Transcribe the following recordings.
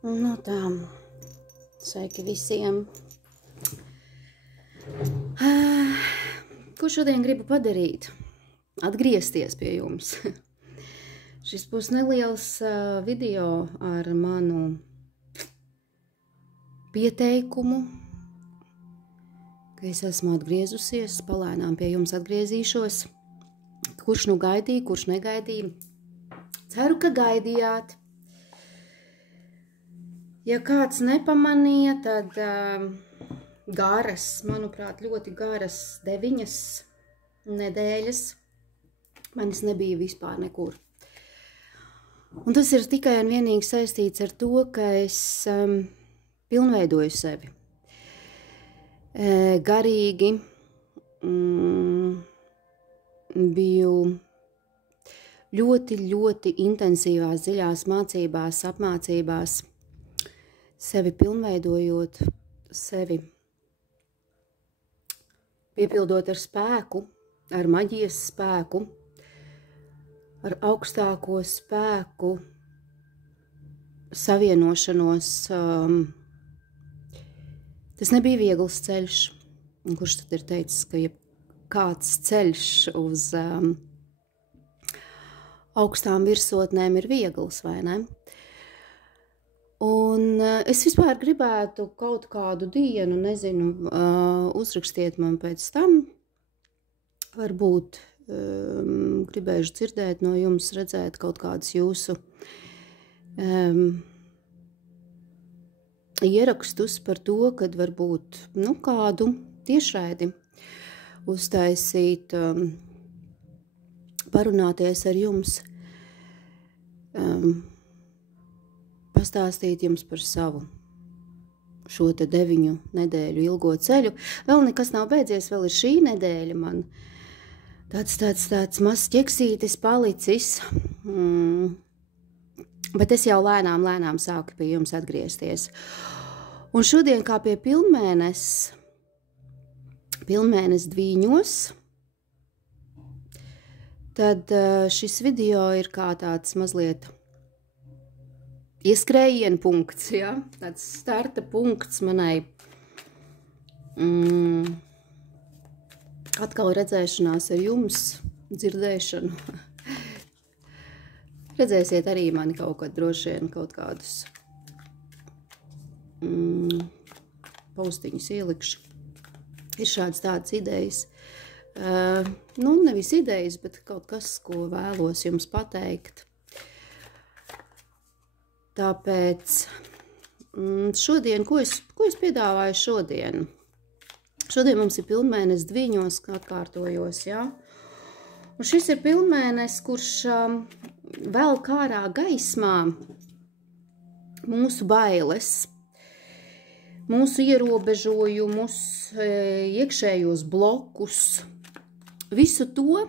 Nu tā, sveiki visiem. Ko šodien gribu padarīt? Atgriezties pie jums. Šis būs neliels video ar manu pieteikumu, ka es esmu atgriezusies, palēnām pie jums atgriezīšos. Kurš nu gaidīja, kurš negaidīja? Ceru, ka gaidījāt. Ja kāds nepamanīja, tad garas, manuprāt, ļoti garas 9 nedēļas manis nebija vispār nekur. Un tas ir tikai un vienīgi saistīts ar to, ka es pilnveidoju sevi. Garīgi biju ļoti intensīvās, dziļās mācībās, apmācībās, sevi pilnveidojot, sevi piepildot ar spēku, ar maģijas spēku, ar augstāko spēku, savienošanos. Tas nebija viegls ceļš. Kurš tad ir teicis, ka ja kāds ceļš uz augstām virsotnēm ir viegls, vai ne? Un es vispār gribētu kaut kādu dienu, nezinu, uzrakstiet man pēc tam. Varbūt gribēšu dzirdēt no jums, redzēt kaut kādus jūsu ierakstus par to, kad varbūt kādu tiešraidi uztaisīt, parunāties ar jums, pastāstīt jums par savu šo te 9 nedēļu ilgo ceļu. Vēl nekas nav beidzies, vēl ir šī nedēļa man tāds mazs ķeksītis palicis, bet es jau lēnām sāku pie jums atgriezties. Un šodien kā pie pilnmēnes dvīņos, tad šis video ir kā tāds mazliet ieskrējiena punkts, ja? Tāds starta punkts manai atkal redzēšanās ar jums, dzirdēšanu. Redzēsiet arī mani kaut kad droši vien kaut kādus postiņus ielikšu. Ir šādas tādas idejas. Nevis idejas, bet kaut kas, ko vēlos jums pateikt. Tāpēc šodien, ko es piedāvāju šodien? Šodien mums ir pilnmēnes dviņos, atkārtojos, jā. Un šis ir pilnmēnes, kurš vēl kārā gaismā mūsu bailes, mūsu ierobežojumus, iekšējos blokus, visu to,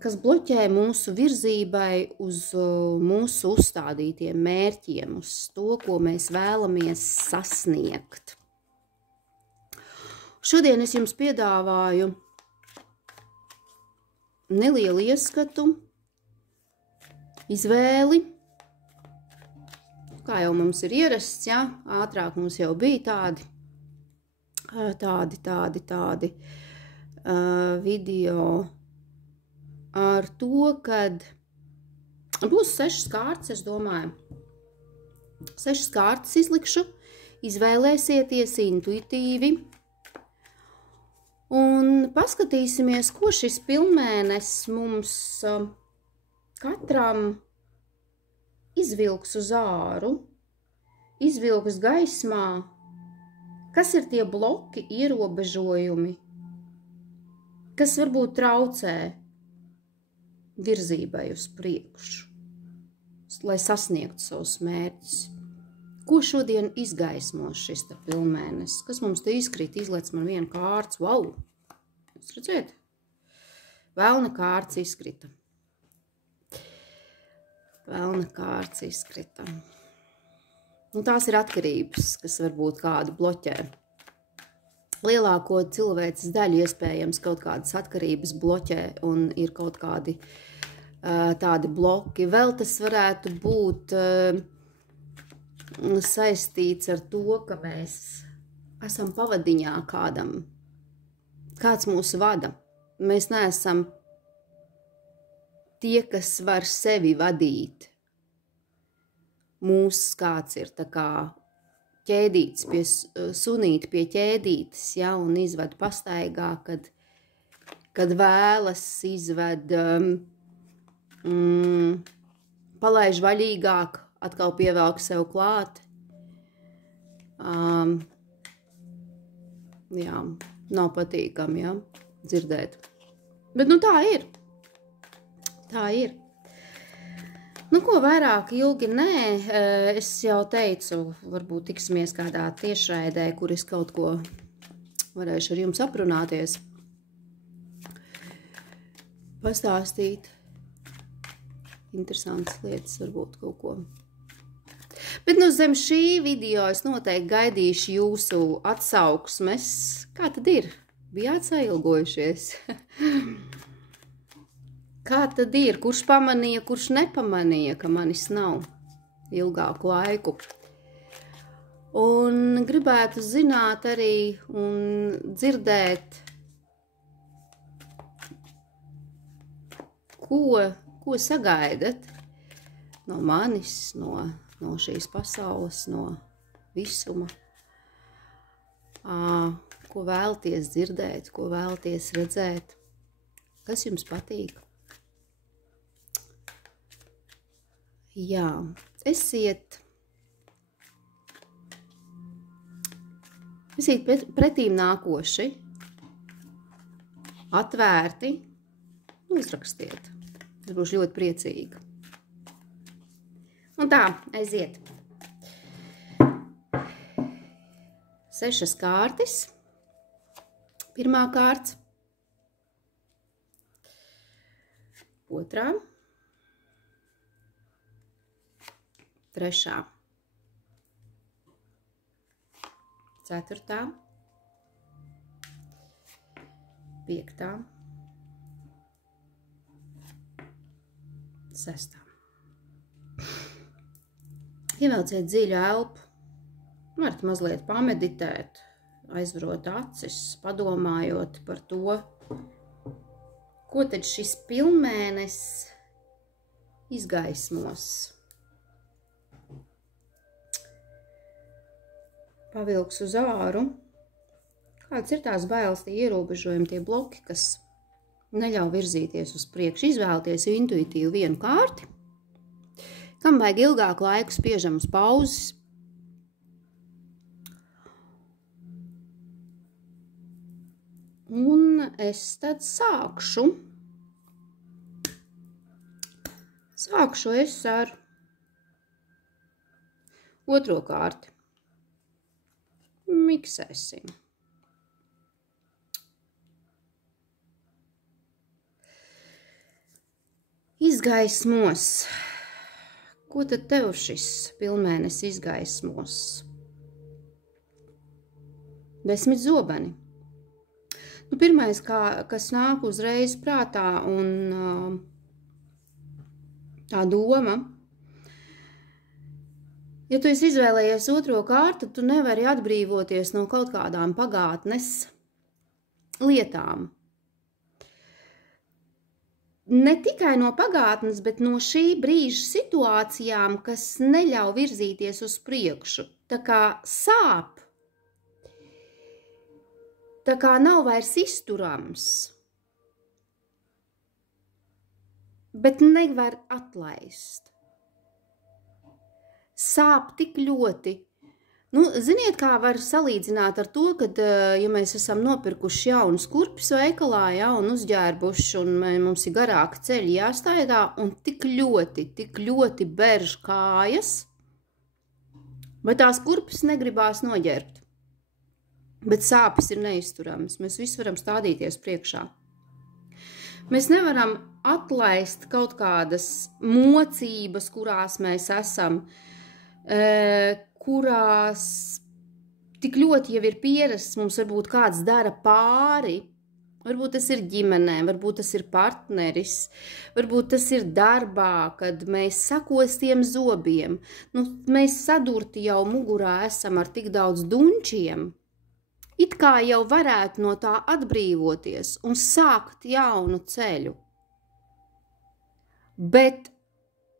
kas bloķē mūsu virzībai uz mūsu uzstādītiem mērķiem, uz to, ko mēs vēlamies sasniegt. Šodien es jums piedāvāju nelielu ieskatu, izvēli, kā jau mums ir ierasts, ja? Ātrāk mums jau bija tādi video ar to, kad būs 6 kārtas, es domāju. 6 kārtas izlikšu, izvēlēsieties intuitīvi un paskatīsimies, ko šis pilnmēnes mums katram izvilks uz āru, izvilks gaismā, kas ir tie bloki, ierobežojumi, kas varbūt traucē virzībai uz priekšu, lai sasniegtu savus mērķus. Ko šodien izgaismos šis te pilnmēnes? Kas mums te izkrīt? Izlec man vienu kārts. Wow! Jūs redzēt? Vēlna kārts izkrita. Vēlna kārts izkrita. Tās ir atkarības, kas varbūt kādu bloķē. Lielāko cilvēces daļu iespējams kaut kādas atkarības bloķē un ir kaut kādi tādi bloki. Vēl tas varētu būt saistīts ar to, ka mēs esam pavadiņā kādam. Kāds mūs vada. Mēs neesam tie, kas var sevi vadīt. Mūs kāds ir tā kā ķēdīts pie sunīti pie ķēdītes, ja, un izved pastaigā, kad vēlas, izved, palaiž vaļīgāk, atkal pievelk sev klāt. Jā, nav patīkami, ja, dzirdēt. Bet, nu, tā ir. Tā ir. Nu, ko vairāk ilgi nē, es jau teicu, varbūt tiksimies kādā tiešraidē, kur es kaut ko varēšu ar jums aprunāties, pastāstīt interesantas lietas, varbūt kaut ko. Bet, nu, zem šī video es noteikti gaidīšu jūsu atsauksmes. Kā tad ir? Bijāt sailgojušies? Kā tad ir? Kurš pamanīja, kurš nepamanīja, ka manis nav ilgāku laiku? Un gribētu zināt arī un dzirdēt, ko sagaidat no manis, no šīs pasaules, no visuma. Ko vēlaties dzirdēt, ko vēlaties redzēt, kas jums patīk? Jā, esiet pretīm nākoši, atvērti, uzrakstiet. Es būšu ļoti priecīga. Un tā, aiziet. 6 kārtis. Pirmā kārts. Otrā. 3. 4. 5. 6. Ievelciet dziļu elpu. Varat mazliet pameditēt, aizvarot acis, padomājot par to, ko tad šis pilnmēnes izgaismos. Pavilks uz āru. Kāds ir tās bailes, tie ierobežojumi, tie bloki, kas neļauj virzīties uz priekšu? Izvēlieties intuitīvi vienu kārti, kam vajag ilgāku laiku, spiežam uz pauzes. Un es tad sākšu. Sākšu es ar otro kārti. Miksēsim. Izgaismos. Ko tad tev šis pilnmēnes izgaismos? 10 zobeni. Nu, pirmais, kas nāk uzreiz prātā un tā doma, ja tu esi izvēlējies otro kārtu, tu nevari atbrīvoties no kaut kādām pagātnes lietām. Ne tikai no pagātnes, bet no šī brīža situācijām, kas neļauj virzīties uz priekšu. Tā kā sāp, tā kā nav vairs izturams, bet nevar atlaist. Sāp tik ļoti. Nu, ziniet, kā var salīdzināt ar to, kad, ja mēs esam nopirkuši jaunus kurpes veikalā, ja, un uzģērbuši, un mums ir garāki ceļi jāstaigā, un tik ļoti berž kājas, bet tās kurpes negribās noģērbt. Bet sāpes ir neizturamas. Mēs visi varam stādīties priekšā. Mēs nevaram atlaist kaut kādas mocības, kurās mēs esam, kurās tik ļoti jau ir pierasts, mums varbūt kāds dara pāri, Varbūt tas ir ģimenē, varbūt tas ir partneris, varbūt tas ir darbā, kad mēs sakostiem zobiem. Nu, mēs sadurti jau mugurā esam ar tik daudz dunčiem. It kā jau varētu no tā atbrīvoties un sākt jaunu ceļu. Bet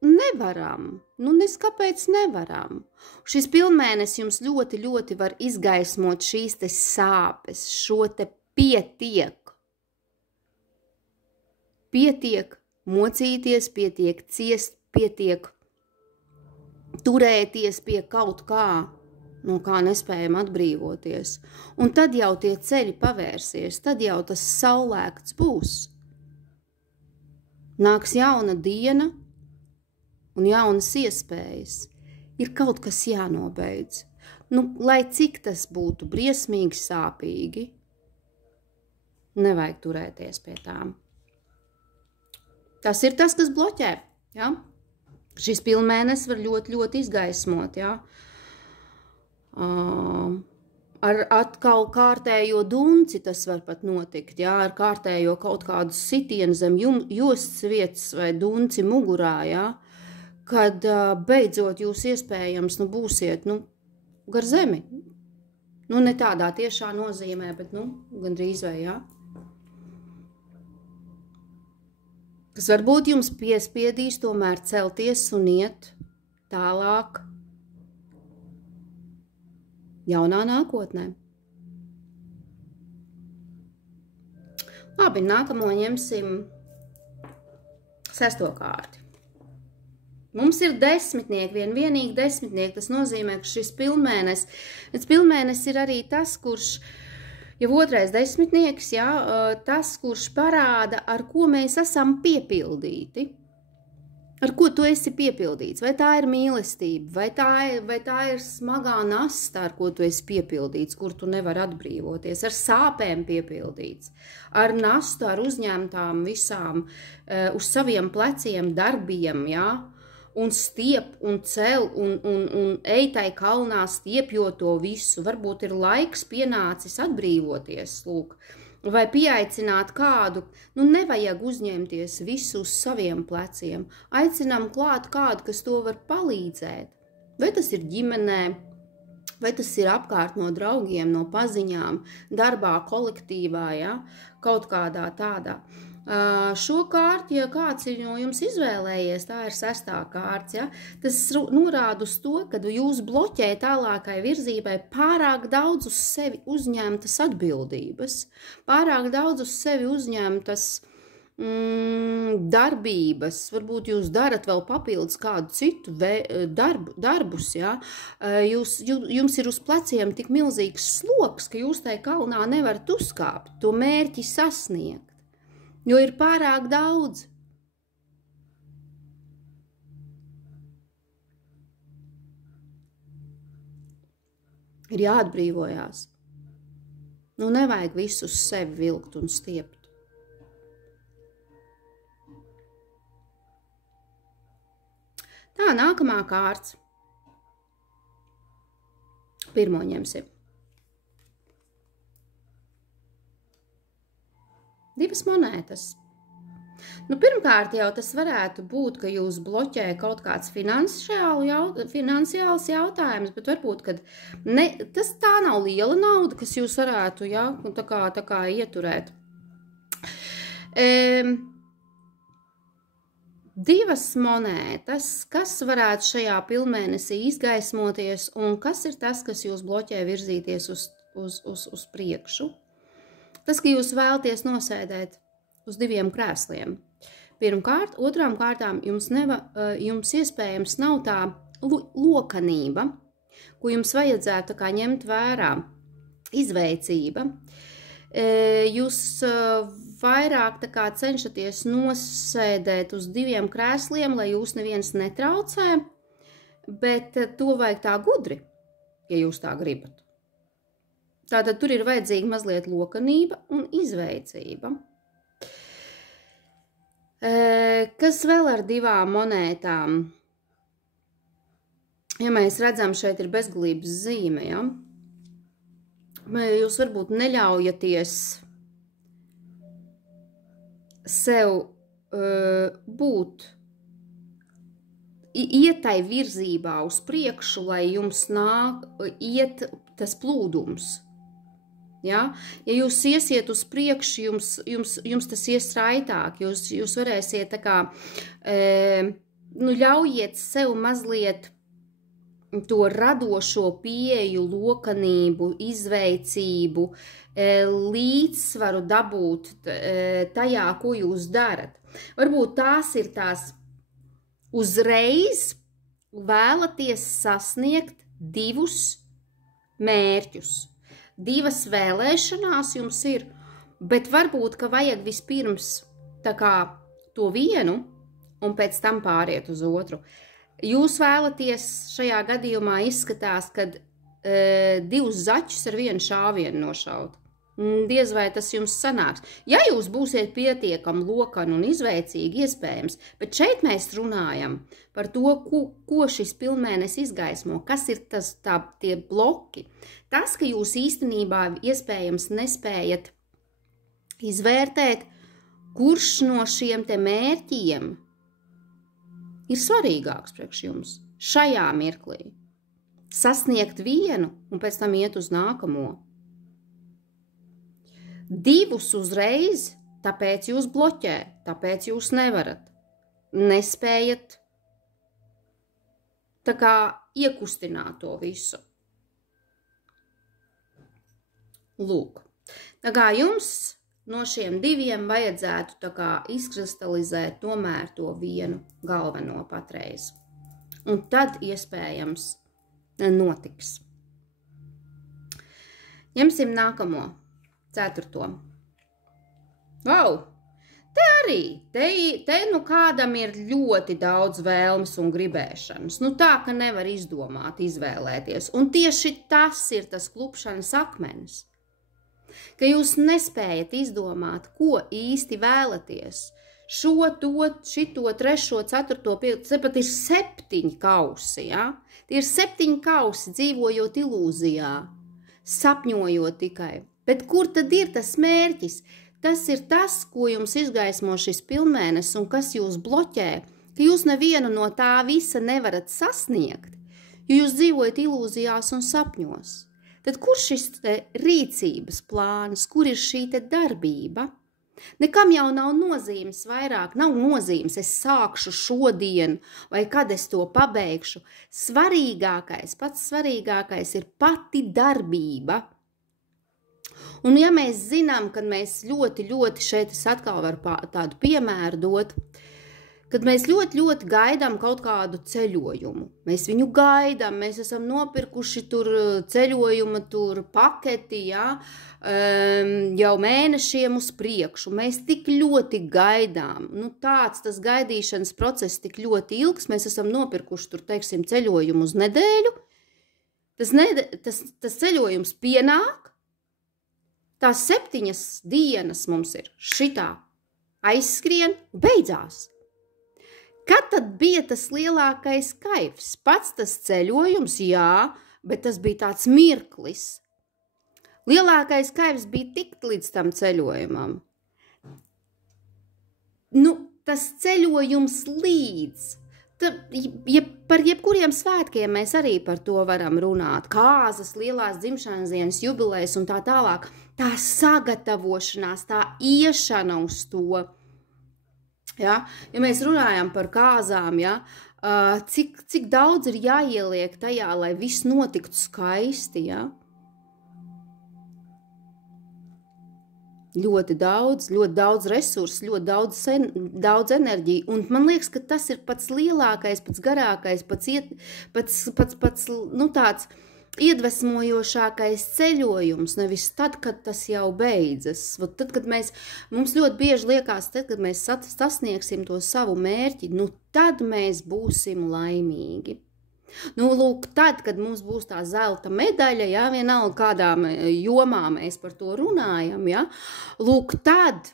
nevaram. Nu, nes kāpēc nevaram? Šis pilnmēnesis jums ļoti, ļoti var izgaismot šīs te sāpes, šo te pietiek. Pietiek mocīties, pietiek ciest, pietiek turēties pie kaut kā, no kā nespējam atbrīvoties. Un tad jau tie ceļi pavērsies, tad jau tas saulēkts būs. Nāks jauna diena un jaunas iespējas. Ir kaut kas jānobeidz. Nu, lai cik tas būtu briesmīgi sāpīgi, nevajag turēties pie tām. Tas ir tas, kas bloķē, ja? Šis pilnmēnesis var ļoti, ļoti izgaismot, ja? Ar atkal kārtējo dunci tas var pat notikt, ja? Ar kārtējo kaut kādu sitienu zem jostas vietas vai dunci mugurā, ja? Kad beidzot jūs iespējams būsiet gar zemi. Ne tādā tiešā nozīmē, bet gandrīz vai, ja? Kas varbūt jums piespiedīs tomēr celties un iet tālāk jaunā nākotnē. Labi, nākamo ņemsim 6. kārti. Mums ir desmitnieki, vienīgi desmitnieki, tas nozīmē, ka šis pilnmēnesis ir arī tas, kurš jau otrais desmitnieks, ja, tas, kurš parāda, ar ko mēs esam piepildīti, ar ko tu esi piepildīts, vai tā ir mīlestība, vai tā ir smagā nasta, ar ko tu esi piepildīts, kur tu nevari atbrīvoties, ar sāpēm piepildīts, ar nastu, ar uzņemtām visām uz saviem pleciem darbiem, ja, un stiep, un cel, un ej tai kalnā stiepjot to visu. Varbūt ir laiks pienācis atbrīvoties, lūk, vai pieaicināt kādu, nevajag uzņemties visu uz saviem pleciem. Aicinām klāt kādu, kas to var palīdzēt. Vai tas ir ģimenē, vai tas ir apkārt no draugiem, no paziņām, darbā, kolektīvā, ja? Kaut kādā tādā. Šo kārti, ja kāds ir no jums izvēlējies, tā ir 6. kārts, ja? Tas norāda uz to, ka jūs bloķē tālākai virzībai pārāk daudz uz sevi uzņemtas atbildības, pārāk daudz uz sevi uzņemtas darbības, varbūt jūs darat vēl papildus kādu citu darbus, ja? Jums ir uz pleciem tik milzīgs sloks, ka jūs tai kalnā nevarat uzkāpt, to mērķi sasniegt. Jo ir pārāk daudz. Ir jāatbrīvojās. Nevajag visu uz sevi vilkt un stiept. Tā, nākamā kārts. Pirmo ņemsim. 2 monētas. Pirmkārt jau tas varētu būt, ka jūs bloķē kaut kāds finansiāls jautājums, bet varbūt, kad tā nav liela nauda, kas jūs varētu, ja, tā kā ieturēt. 2 monētas, kas varētu šajā pilnmēnesī izgaismoties, un kas ir tas, kas jūs bloķē virzīties uz priekšu? Tas, ka jūs vēlaties nosēdēt uz 2 krēsliem. Pirmkārt, otrām kārtām jums iespējams nav tā lokanība, ko jums vajadzētu kā ņemt vērā, izveicība. Jūs vairāk tā kā cenšaties nosēdēt uz 2 krēsliem, lai jūs neviens netraucē, bet to vajag tā gudri, ja jūs tā gribat. Tātad tur ir vajadzīga mazliet lokanība un izveicība. Kas vēl ar 2 monētām? Ja mēs redzam, šeit ir bezgalības zīme, ja? Jūs varbūt neļaujaties sev būt, iet tai virzībā uz priekšu, lai jums iet tas plūdums. Ja? Ja jūs iesiet uz priekšu, jums tas ies raitāk, jūs varēsiet tā kā, ļaujiet sev mazliet to radošo pieeju, lokanību, izveicību, līdzsvaru dabūt tajā, ko jūs darat. Varbūt tās ir tās uzreiz vēlaties sasniegt 2 mērķus. 2 vēlēšanās jums ir, bet varbūt, ka vajag vispirms tā kā to vienu un pēc tam pāriet uz otru. Jūs vēlaties šajā gadījumā izskatās, kad 2 zaķus ar 1 šāvienu nošaut. Diez vai tas jums sanāks. Ja jūs būsiet pietiekami lokani un izveicīgi, iespējams, bet šeit mēs runājam par to, ko šis pilnmēnesis izgaismo, kas ir tie bloki. Tas, ka jūs īstenībā iespējams nespējat izvērtēt, kurš no šiem te mērķiem ir svarīgāks priekš jums šajā mirklī. Sasniegt vienu un pēc tam iet uz nākamo. 2 uzreiz, tāpēc jūs bloķē, tāpēc jūs nevarat. Nespējat tā kā iekustināt to visu. Lūk, tā kā jums no šiem 2 vajadzētu tā kā izkristalizēt tomēr to vienu galveno patreiz. Un tad iespējams notiks. Ņemsim nākamo. 4. Vau! Te arī, te nu kādam ir ļoti daudz vēlmes un gribēšanas. Nu tā, ka nevar izdomāt, izvēlēties. Un tieši tas ir tas klupšanas akmenis. Ka jūs nespējat izdomāt, ko īsti vēlaties. Šo, to, šito, 3, 4, 5, te pat ir 7 kausi, ja? Tie ir 7 kausi dzīvojot ilūzijā, sapņojot tikai. Bet kur tad ir tas mērķis? Tas ir tas, ko jums izgaismo šis pilnmēnesis un kas jūs bloķē, ka jūs nevienu no tā visa nevarat sasniegt, jo jūs dzīvojat ilūzijās un sapņos. Tad kur šis rīcības plāns, kur ir šī te darbība? Nekam jau nav nozīmes vairāk, nav nozīmes, es sākšu šodien vai kad es to pabeigšu. Pats svarīgākais ir pati darbība. Un ja mēs zinām, kad mēs ļoti šeit es atkal varu tādu piemēru dot, kad mēs ļoti gaidām kaut kādu ceļojumu. Mēs viņu gaidām, mēs esam nopirkuši tur ceļojuma paketi, ja, jau mēnešiem uz priekšu. Mēs tik ļoti gaidām. Nu, tas gaidīšanas process tik ļoti ilgs, mēs esam nopirkuši tur, teiksim, ceļojumu uz nedēļu. Tas ceļojums pienāk. Tās 7 dienas mums ir šitā aizskrien un beidzās. Kad tad bija tas lielākais kaifs? Pats tas ceļojums, jā, bet tas bija tāds mirklis. Lielākais kaifs bija tikt līdz tam ceļojumam. Nu, tas ceļojums līdz. Par jebkuriem svētkiem mēs arī par to varam runāt. Kāzas, lielās dzimšanas dienas, jubilejas un tā tālāk. Tā sagatavošanās, tā iešana uz to. Ja? Ja mēs runājam par kāzām, ja? Cik daudz ir jāieliek tajā, lai viss notiktu skaisti, ja? Ļoti daudz resursu, ļoti daudz enerģiju. Un man liekas, ka tas ir pats lielākais, pats garākais, pats nu, tāds iedvesmojošākais ceļojums, nevis tad, kad tas jau beidzas. Tad, kad mums ļoti bieži liekas, tad, kad mēs sasniegsim to savu mērķi, nu tad mēs būsim laimīgi. Nu, lūk, tad, kad mums būs tā zelta medaļa, ja, vienalga kādām jomām mēs par to runājam, ja, lūk, tad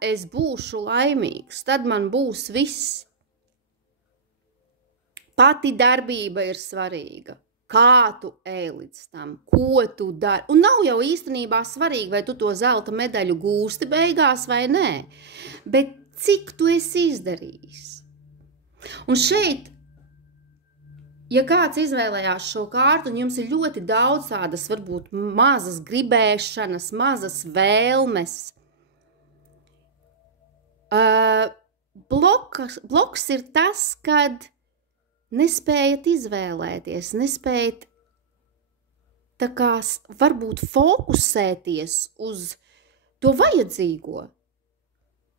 es būšu laimīgs, tad man būs viss. Pati darbība ir svarīga. kā tu ej līdz tam, ko tu dari. Un nav jau īstenībā svarīgi, vai tu to zelta medaļu gūsti beigās vai nē, bet cik tu esi izdarījis. Un šeit, ja kāds izvēlējās šo kārtu, un jums ir ļoti daudz tādas, varbūt mazas gribēšanas, mazas vēlmes, bloks ir tas, kad nespējat izvēlēties, nespējat tā kā varbūt fokusēties uz to vajadzīgo.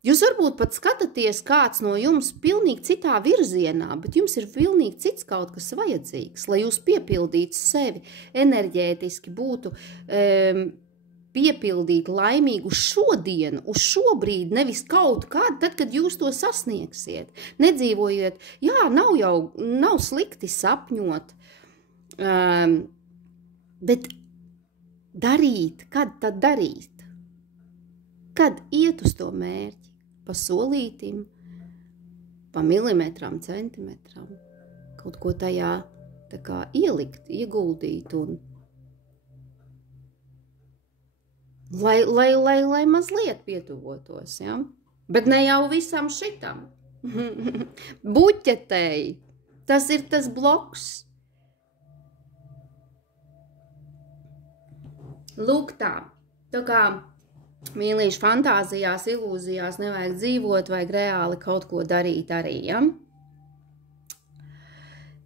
Jūs varbūt pat skatāties kāds no jums pilnīgi citā virzienā, bet jums ir pilnīgi cits kaut kas vajadzīgs, lai jūs piepildītu sevi enerģētiski, būtu piepildīt laimīgu šodienu, uz šobrīd, nevis kaut kad, tad, kad jūs to sasniegsiet. Nedzīvojiet, jā, nav slikti sapņot, bet darīt, kad tad darīt? Kad iet uz to mērķi? Pa solītim, pa milimetram, centimetram, kaut ko tajā tā kā ielikt, ieguldīt un lai mazliet pietuvotos, ja? Bet ne jau visam šitam. Buķetēji, tas ir tas bloks. Lūk tā kā mīlīšu fantāzijās, ilūzijās nevajag dzīvot, vajag reāli kaut ko darīt arī, ja?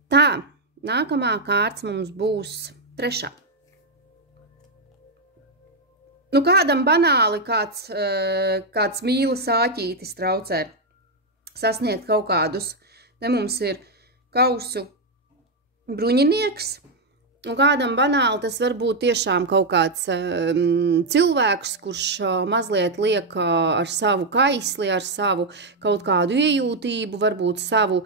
Tā, nākamā kārts mums būs 3. Nu, kādam banāli kāds mīlas āķītis traucē sasniegt kaut kādus. Te mums ir kausu bruņinieks, un kādam banāli tas var būt tiešām kaut kāds cilvēks, kurš mazliet liek ar savu kaisli, ar savu kaut kādu iejūtību, varbūt savu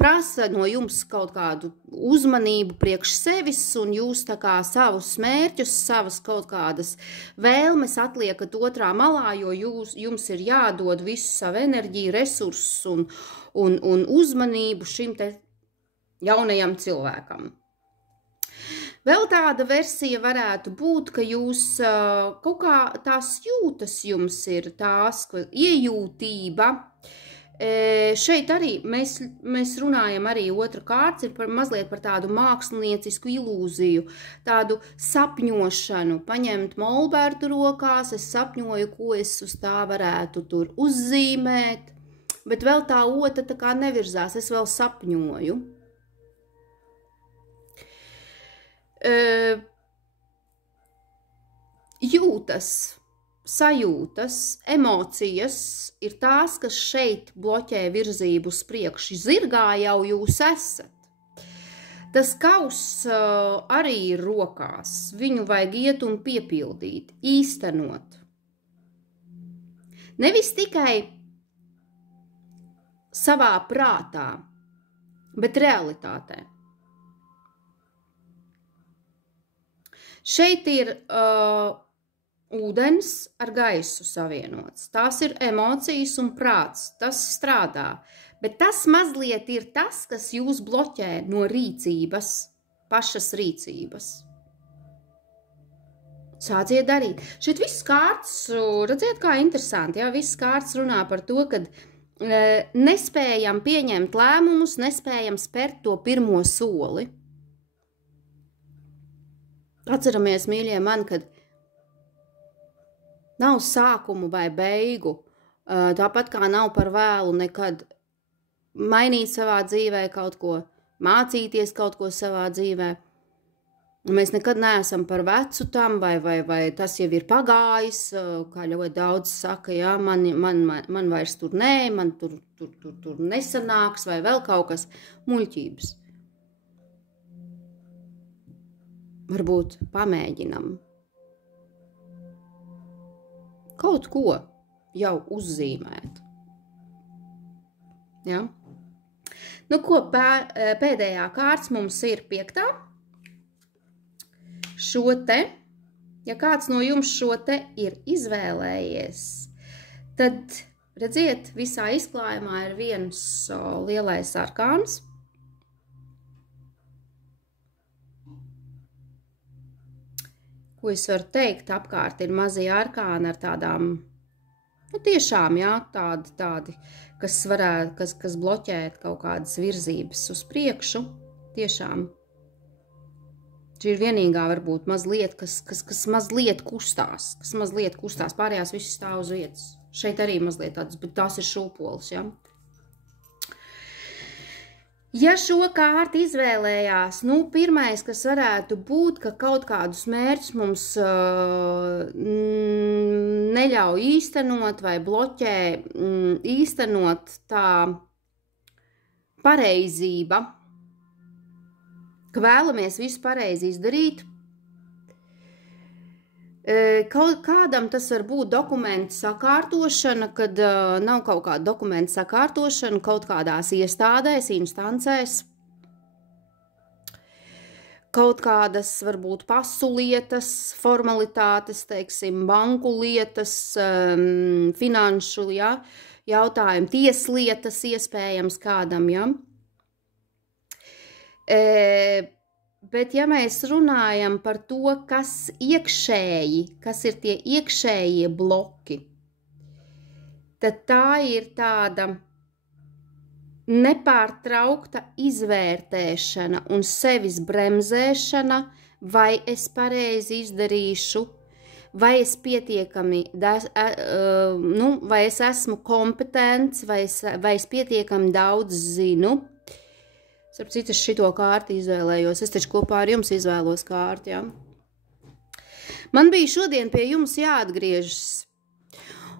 prasa no jums kaut kādu uzmanību priekš sevis, un jūs tā kā savus mērķus, savas kaut kādas vēlmes atliekat otrā malā, jo jums ir jādod visu savu enerģiju, resursus un uzmanību šim te jaunajam cilvēkam. Vēl tāda versija varētu būt, ka jūs kaut kā tās jūtas jums ir tās, iejūtība. Šeit arī mēs runājam arī otra kārts ir mazliet par tādu māksliniecisku ilūziju, tādu sapņošanu, paņemt molbertu rokās, es sapņoju, ko es uz tā varētu tur uzzīmēt, bet vēl tā otra tā kā nevirzās, es vēl sapņoju. Jūtas, sajūtas, emocijas ir tās, kas šeit bloķē virzību uz priekšu. Zirgā jau jūs esat. Tas kauss arī ir rokās. Viņu vajag iet un piepildīt, īstenot. Nevis tikai savā prātā, bet realitātē. Šeit ir ūdens ar gaisu savienots. Tās ir emocijas un prāts. Tas strādā. Bet tas mazliet ir tas, kas jūs bloķē no rīcības, pašas rīcības. Sāciet darīt. Šeit viss kārts, redziet, kā interesanti, jā, viss kārts runā par to, kad nespējam pieņemt lēmumus, nespējam spērt to pirmo soli. Atceramies, mīļie mani, kad nav sākumu vai beigu, tāpat kā nav par vēlu nekad mainīt savā dzīvē kaut ko, mācīties kaut ko savā dzīvē. Mēs nekad neesam par vecu tam, vai tas jau ir pagājis, kā ļoti daudz saka, jā, man vairs tur nē, man tur nesanāks, vai vēl kaut kas muļķības. Varbūt pamēģinam kaut ko jau uzzīmēt. Ja? Nu, ko pēdējā kārts mums ir 5. Šo te, ja kāds no jums šo te ir izvēlējies, tad, redziet, visā izklājumā ir viens lielais arkāns. ko es varu teikt, apkārt ir mazie arkāni ar tādām, nu tiešām, jā, tādi, kas bloķē kaut kādas virzības uz priekšu, tiešām. Šī ir vienīgā varbūt mazliet, kas mazliet kustās, pārējās viss stāv uz vietas. Šeit arī mazliet tāds, bet tās ir šūpoles, jā. Ja šo kārti izvēlējās, nu, pirmais, kas varētu būt, ka kaut kādus mērķus mums neļauj īstenot vai bloķē īstenot tā pareizība, ka vēlamies visu pareizi izdarīt. Kādam tas var būt dokumentu sakārtošana, kad nav kaut kāda dokumentu sakārtošana kaut kādās iestādēs, instancēs. Kaut kādas varbūt pasu lietas, formalitātes, teiksim, banku lietas, finanšu, ja, jautājumi, tieslietas iespējams kādam, ja. Bet ja mēs runājam par to, kas ir tie iekšējie bloki, tad tā ir tāda nepārtraukta izvērtēšana un sevis bremzēšana, vai es pareizi izdarīšu, vai es pietiekami, vai es esmu kompetents, vai es pietiekami daudz zinu. Starp citu, es šito kārti izvēlējos. Es taču kopā ar jums izvēlos kārti, jā. Man bija šodien pie jums jāatgriežas.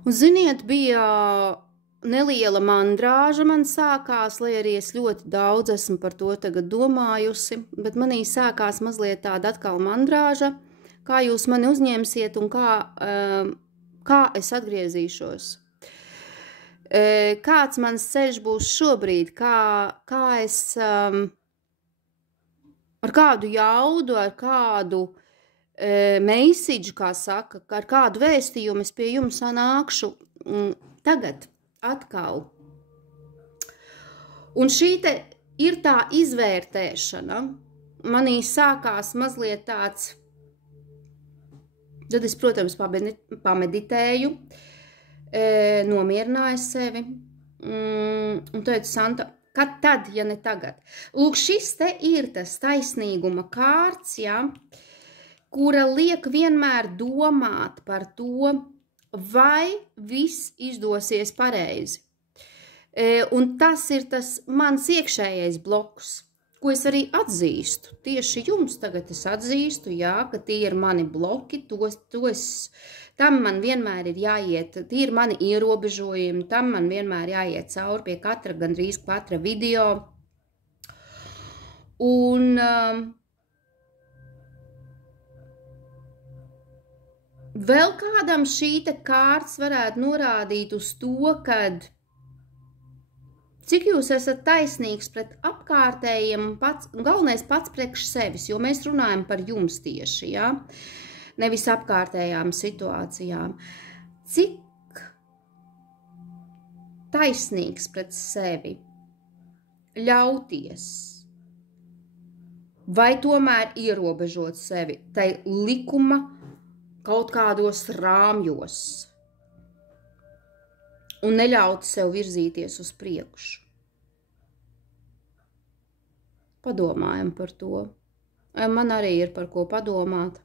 Un, ziniet, bija neliela mandrāža man sākās, lai arī es ļoti daudz esmu par to tagad domājusi, bet manī sākās mazliet tāda atkal mandrāža, kā jūs mani uzņemsiet un kā es atgriezīšos. Kāds mans ceļš būs šobrīd, kā es ar kādu jaudu, ar kādu message, kā saka, ar kādu vēstījumu es pie jums nākšu tagad atkal. Un šī te ir tā izvērtēšana. Manī sākās mazliet tāds, tad es, protams, pameditēju, nomierināju sevi un teicu, Santa, kad tad, ja ne tagad? Lūk, šis te ir tas taisnīguma kārts, ja, kura liek vienmēr domāt par to, vai viss izdosies pareizi. Un tas ir tas mans iekšējais bloks, ko es arī atzīstu. Tieši jums tagad es atzīstu, jā, ka tie ir mani bloki, tam man vienmēr ir jāiet, tie ir mani ierobežojumi, tam man vienmēr jāiet cauri pie gandrīz katra video. Un vēl kādam šī te kārts varētu norādīt uz to, kad cik jūs esat taisnīgs pret apkārtējiem un galvenais pats priekš sevis, jo mēs runājam par jums tieši, jā? Nevis apkārtējām situācijām. Cik taisnīgs pret sevi ļauties, vai tomēr ierobežot sevi tai likuma kaut kādos rāmjos un neļaut sev virzīties uz priekšu. Padomājam par to. Man arī ir par ko padomāt.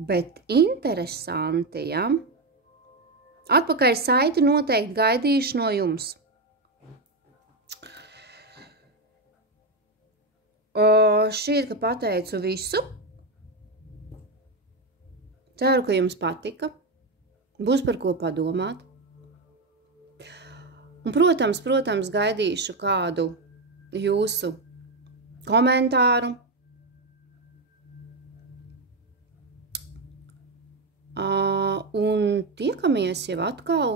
Bet interesanti, ja? Atpakaļ saiti noteikti gaidīšu no jums. Šķiet, ka pateicu visu. Ceru, ka jums patika. Būs par ko padomāt. Un, protams, gaidīšu kādu jūsu komentāru. Un tiekamies jau atkal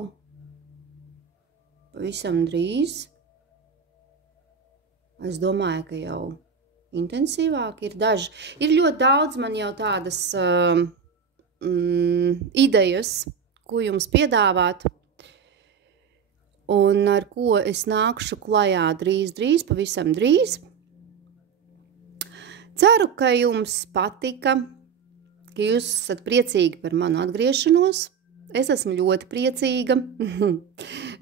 pavisam drīz. Es domāju, ka jau intensīvāk ir daži. Ir ļoti daudz man jau tādas idejas, ko jums piedāvāt, un ar ko es nākšu klajā drīz, pavisam drīz. Ceru, ka jums patika, ka jūs esat priecīgi par manu atgriešanos. Es esmu ļoti priecīga.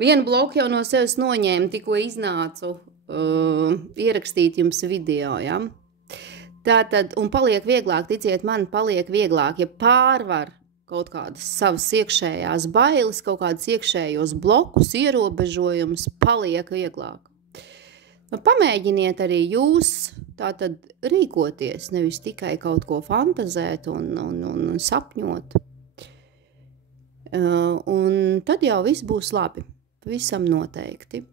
Vienu bloku jau no sevis noņēmu, tikko iznācu ierakstīt jums video, ja? Tātad, un paliek vieglāk, ticiet man, paliek vieglāk, ja pārvar kaut kādas savas iekšējās bailes, kaut kādas iekšējos blokus, ierobežojumus, paliek vieglāk. Pamēģiniet arī jūs tātad rīkoties, nevis tikai kaut ko fantazēt un sapņot. Un tad jau viss būs labi, visam noteikti.